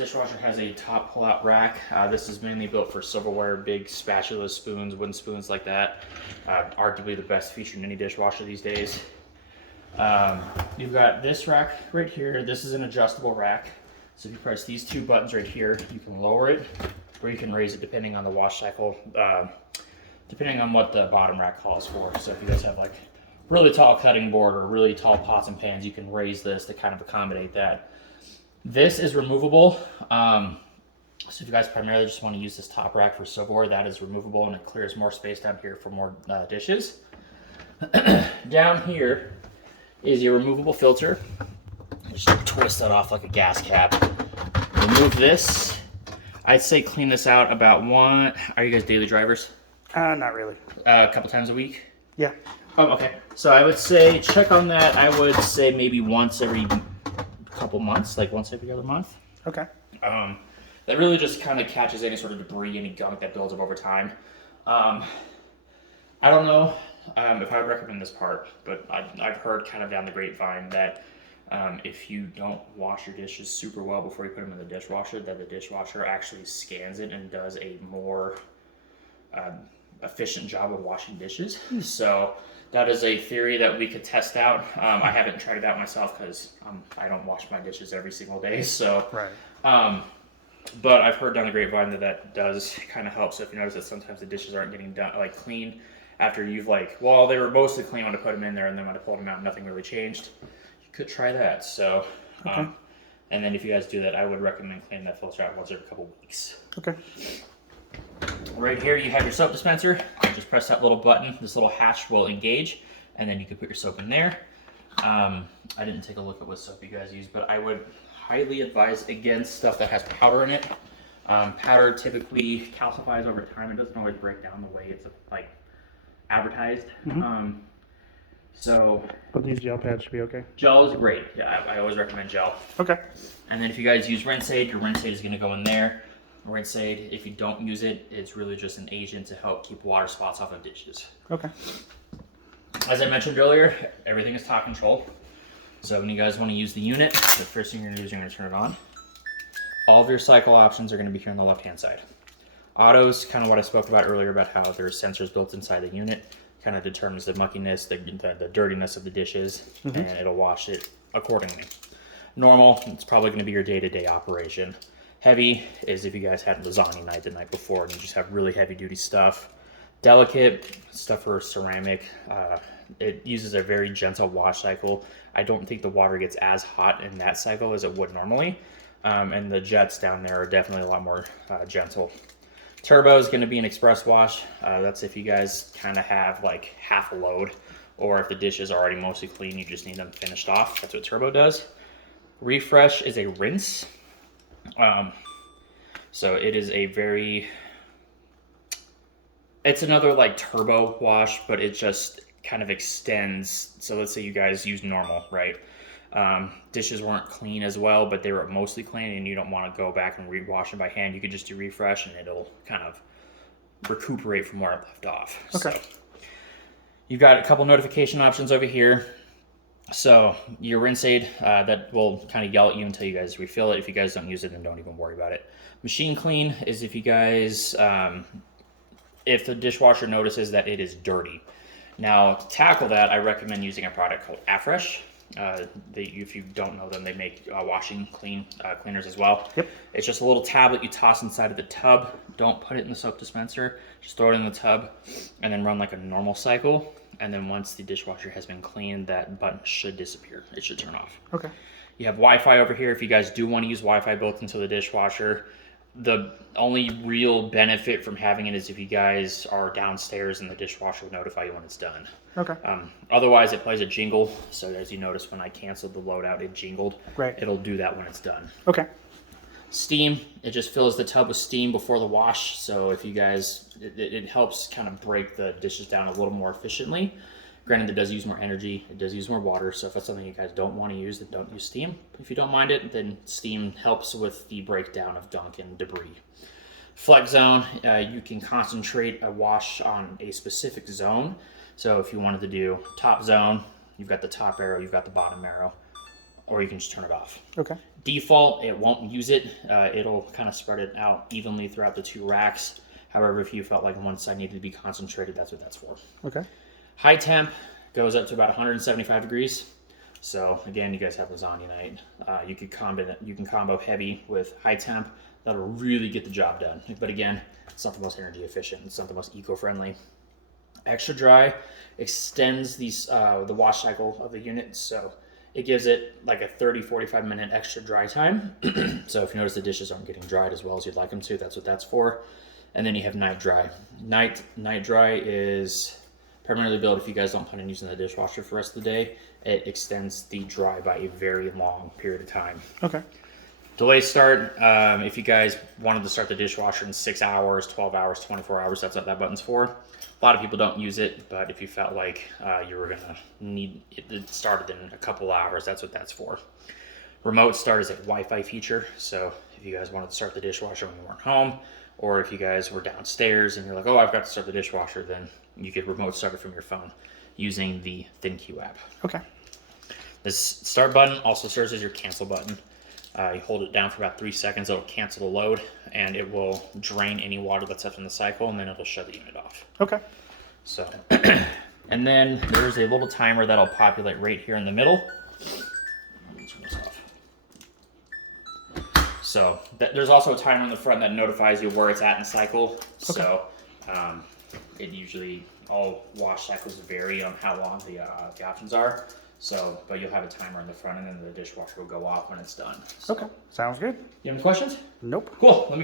Dishwasher has a top pull-out rack. This is mainly built for silverware, big spatulas, spoons, wooden spoons like that. Arguably the best feature in any dishwasher these days. You've got this rack right here. This is an adjustable rack. So if you press these two buttons right here, you can lower it or you can raise it depending on the wash cycle, depending on what the bottom rack calls for. So if you guys have like really tall cutting board or really tall pots and pans, you can raise this to kind of accommodate that. This is removable. So if you guys primarily just want to use this top rack for silverware, that is removable and it clears more space down here for more dishes. Down here is your removable filter. Just twist that off like a gas cap. Remove this. I'd say clean this out about one. Are you guys daily drivers? Not really. A couple times a week? Yeah. Oh, okay. So I would say check on that. I would say maybe once every couple months, like once every other month. Okay. That really just kind of catches any sort of debris, any gunk that builds up over time. I don't know if I would recommend this part, but I've heard kind of down the grapevine that if you don't wash your dishes super well before you put them in the dishwasher, that the dishwasher actually scans it and does a more efficient job of washing dishes. So that is a theory that we could test out. I haven't tried it out myself because I don't wash my dishes every single day. So, right. But I've heard down the grapevine that does kind of help. So if you notice that sometimes the dishes aren't getting done, like clean after you've well, they were mostly clean when I put them in there, and then when I pulled them out, nothing really changed. You could try that. So, okay. And then if you guys do that, I would recommend cleaning that filter out once every couple weeks. Okay. Right here you have your soap dispenser. You just press that little button. This little hatch will engage, and then you can put your soap in there. I didn't take a look at what soap you guys use, but I would highly advise against stuff that has powder in it. Powder typically calcifies over time. It doesn't always break down the way it's like advertised. Mm-hmm. But these gel pads should be okay? Gel is great. Yeah, I always recommend gel. Okay. And then if you guys use rinse aid, your rinse aid is going to go in there. Rinse aid, if you don't use it, it's really just an agent to help keep water spots off of dishes. Okay. As I mentioned earlier, everything is top control. So when you guys want to use the unit, the first thing you're going to do is you're going to turn it on. All of your cycle options are going to be here on the left-hand side. Autos, kind of what I spoke about earlier about how there's sensors built inside the unit, kind of determines the muckiness, the dirtiness of the dishes, and it'll wash it accordingly. Normal, it's probably going to be your day-to-day operation. Heavy is if you guys had lasagna night the night before and you just have really heavy-duty stuff. Delicate, stuff for ceramic. It uses a very gentle wash cycle. I don't think the water gets as hot in that cycle as it would normally. And the jets down there are definitely a lot more gentle. Turbo is going to be an express wash. That's if you guys kind of have like half a load, or if the dish is already mostly clean, you just need them finished off. That's what turbo does. Refresh is a rinse. So it is a it's another like turbo wash, but it just kind of extends. So let's say you guys use normal, right? Dishes weren't clean as well, but they were mostly clean and you don't want to go back and rewash them by hand. You could just do refresh and it'll kind of recuperate from where it left off. Okay. So you've got a couple notification options over here. So your rinse aid, that will kind of yell at you until you guys refill it. If you guys don't use it, then don't even worry about it. Machine clean is if you guys, if the dishwasher notices that it is dirty. Now to tackle that, I recommend using a product called Afresh. If you don't know them, they make washing cleaners as well. Yep. It's just a little tablet you toss inside of the tub. Don't put it in the soap dispenser. Just throw it in the tub and then run like a normal cycle. And then once the dishwasher has been cleaned, that button should disappear. It should turn off. Okay. You have Wi-Fi over here if you guys do want to use Wi-Fi built into the dishwasher. The only real benefit from having it is if you guys are downstairs and the dishwasher will notify you when it's done. Okay. Otherwise, it plays a jingle. So as you notice, when I canceled the loadout, it jingled. Right. It'll do that when it's done. Okay. Steam, it just fills the tub with steam before the wash. So if you guys, it helps kind of break the dishes down a little more efficiently. Granted, it does use more energy, it does use more water, so if that's something you guys don't want to use, then don't use steam. If you don't mind it, then steam helps with the breakdown of gunk and debris. Flex zone, you can concentrate a wash on a specific zone. So if you wanted to do top zone, you've got the top arrow, you've got the bottom arrow. or you can just turn it off. Okay. Default, it won't use it. It'll kind of spread it out evenly throughout the 2 racks. However, if you felt like one side needed to be concentrated, that's what that's for. Okay. High temp goes up to about 175 degrees. So again, you guys have lasagna night. You can combo heavy with high temp. That'll really get the job done. But again, it's not the most energy efficient. It's not the most eco-friendly. Extra dry extends the wash cycle of the unit. So it gives it like a 30-45 minute extra dry time. So if you notice the dishes aren't getting dried as well as you'd like them to, that's what that's for. And then you have night dry. Night dry is primarily built if you guys don't plan on using the dishwasher for the rest of the day. It extends the dry by a very long period of time. Okay. Delay start, if you guys wanted to start the dishwasher in 6 hours, 12 hours, 24 hours, that's what that button's for. A lot of people don't use it, but if you felt like you were gonna need it started in a couple hours, that's what that's for. Remote start is a Wi-Fi feature, so if you guys wanted to start the dishwasher when you weren't home, or if you guys were downstairs and you're like, oh, I've got to start the dishwasher, then you could remote start it from your phone using the ThinQ app. Okay. This start button also serves as your cancel button. You hold it down for about 3 seconds, it'll cancel the load, and it will drain any water that's left in the cycle, and then it'll shut the unit off. Okay. So, and then there's a little timer that'll populate right here in the middle. Turn this off. So there's also a timer in the front that notifies you where it's at in the cycle. Okay. So it usually, all wash cycles vary on how long the options are. So, but you'll have a timer in the front, and then the dishwasher will go off when it's done. So. Okay, sounds good. You have any questions? Nope. Cool. Let me